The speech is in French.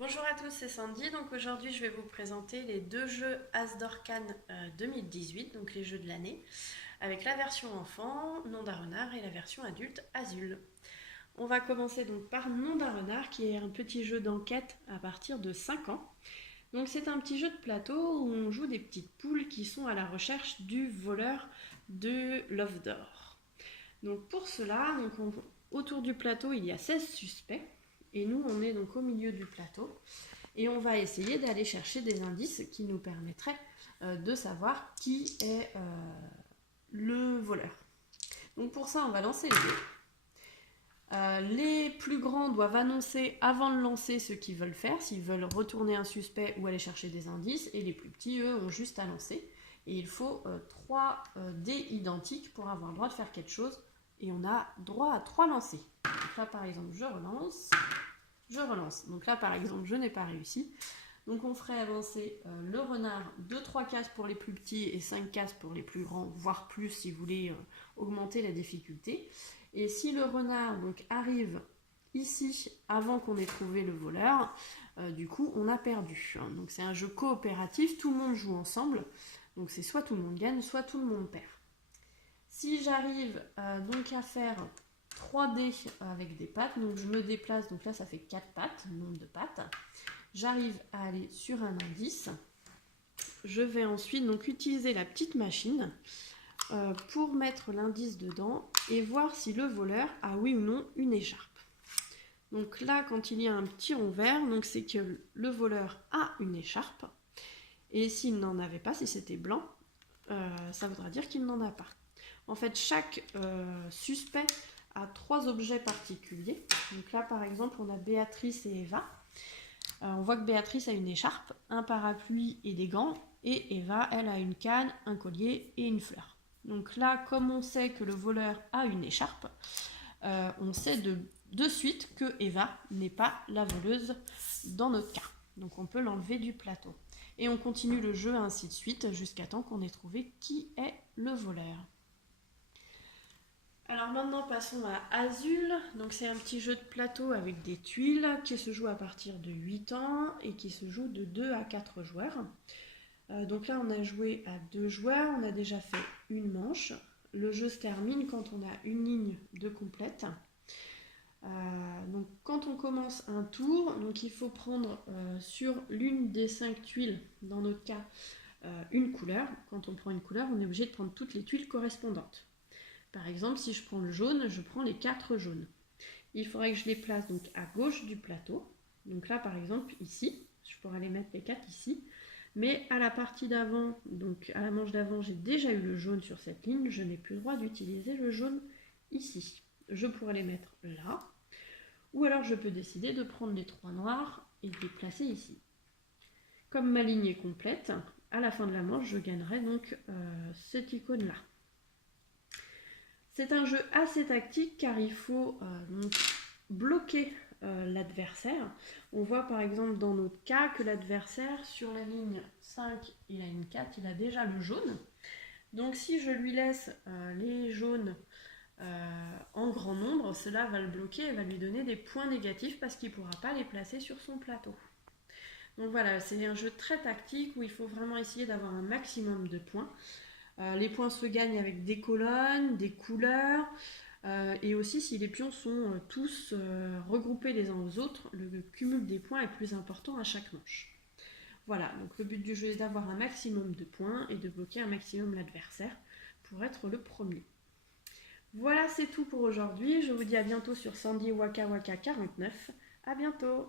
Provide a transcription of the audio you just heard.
Bonjour à tous, c'est Sandy. Donc aujourd'hui, je vais vous présenter les deux jeux As d'Orcan 2018, donc les jeux de l'année, avec la version enfant, Nom d'un renard, et la version adulte, Azul. On va commencer donc par Nom d'un renard, qui est un petit jeu d'enquête à partir de 5 ans. Donc c'est un petit jeu de plateau où on joue des petites poules qui sont à la recherche du voleur de l'œuf d'or. Donc pour cela, autour du plateau, il y a 16 suspects. Et nous, on est donc au milieu du plateau. Et on va essayer d'aller chercher des indices qui nous permettraient de savoir qui est le voleur. Donc pour ça, on va lancer les dés. Les plus grands doivent annoncer avant de lancer ce qu'ils veulent faire, s'ils veulent retourner un suspect ou aller chercher des indices. Et les plus petits, eux, ont juste à lancer. Et il faut 3 dés identiques pour avoir le droit de faire quelque chose. Et on a droit à 3 lancers. Donc là, par exemple, je relance. Donc là, par exemple, je n'ai pas réussi. Donc on ferait avancer le renard de 3 cases pour les plus petits et 5 cases pour les plus grands, voire plus si vous voulez augmenter la difficulté. Et si le renard donc arrive ici avant qu'on ait trouvé le voleur, du coup on a perdu. Donc c'est un jeu coopératif, tout le monde joue ensemble. Donc c'est soit tout le monde gagne, soit tout le monde perd. Si j'arrive donc à faire 3 dés avec des pattes, donc je me déplace, donc là ça fait 4 pattes, nombre de pattes. J'arrive à aller sur un indice. Je vais ensuite donc utiliser la petite machine pour mettre l'indice dedans et voir si le voleur a oui ou non une écharpe. Donc là, quand il y a un petit rond vert, donc c'est que le voleur a une écharpe. Et s'il n'en avait pas, si c'était blanc, ça voudra dire qu'il n'en a pas. En fait, chaque suspect a 3 objets particuliers. Donc là, par exemple, on a Béatrice et Eva. On voit que Béatrice a une écharpe, un parapluie et des gants, et Eva, elle a une canne, un collier et une fleur. Donc là, comme on sait que le voleur a une écharpe, on sait de suite que Eva n'est pas la voleuse dans notre cas. Donc on peut l'enlever du plateau. Et on continue le jeu ainsi de suite jusqu'à temps qu'on ait trouvé qui est le voleur. Alors maintenant passons à Azul. Donc c'est un petit jeu de plateau avec des tuiles qui se joue à partir de 8 ans et qui se joue de 2 à 4 joueurs. Donc là on a joué à 2 joueurs, on a déjà fait une manche. Le jeu se termine quand on a une ligne de complète. Donc quand on commence un tour, donc il faut prendre sur l'une des 5 tuiles, dans notre cas, une couleur. Quand on prend une couleur, on est obligé de prendre toutes les tuiles correspondantes. Par exemple, si je prends le jaune, je prends les 4 jaunes. Il faudrait que je les place donc à gauche du plateau. Donc là, par exemple, ici, je pourrais les mettre les 4 ici. Mais à la partie d'avant, donc à la manche d'avant, j'ai déjà eu le jaune sur cette ligne. Je n'ai plus le droit d'utiliser le jaune ici. Je pourrais les mettre là. Ou alors je peux décider de prendre les 3 noirs et de les placer ici. Comme ma ligne est complète, à la fin de la manche, je gagnerai donc cette icône-là. C'est un jeu assez tactique car il faut donc bloquer l'adversaire. On voit par exemple dans notre cas que l'adversaire sur la ligne 5 et la ligne 4, il a déjà le jaune. Donc si je lui laisse les jaunes en grand nombre, cela va le bloquer et va lui donner des points négatifs parce qu'il ne pourra pas les placer sur son plateau. Donc voilà, c'est un jeu très tactique où il faut vraiment essayer d'avoir un maximum de points. Les points se gagnent avec des colonnes, des couleurs, et aussi si les pions sont tous regroupés les uns aux autres, le cumul des points est plus important à chaque manche. Voilà, donc le but du jeu est d'avoir un maximum de points et de bloquer un maximum l'adversaire pour être le premier. Voilà, c'est tout pour aujourd'hui. Je vous dis à bientôt sur Sandy Waka Waka 49. À bientôt!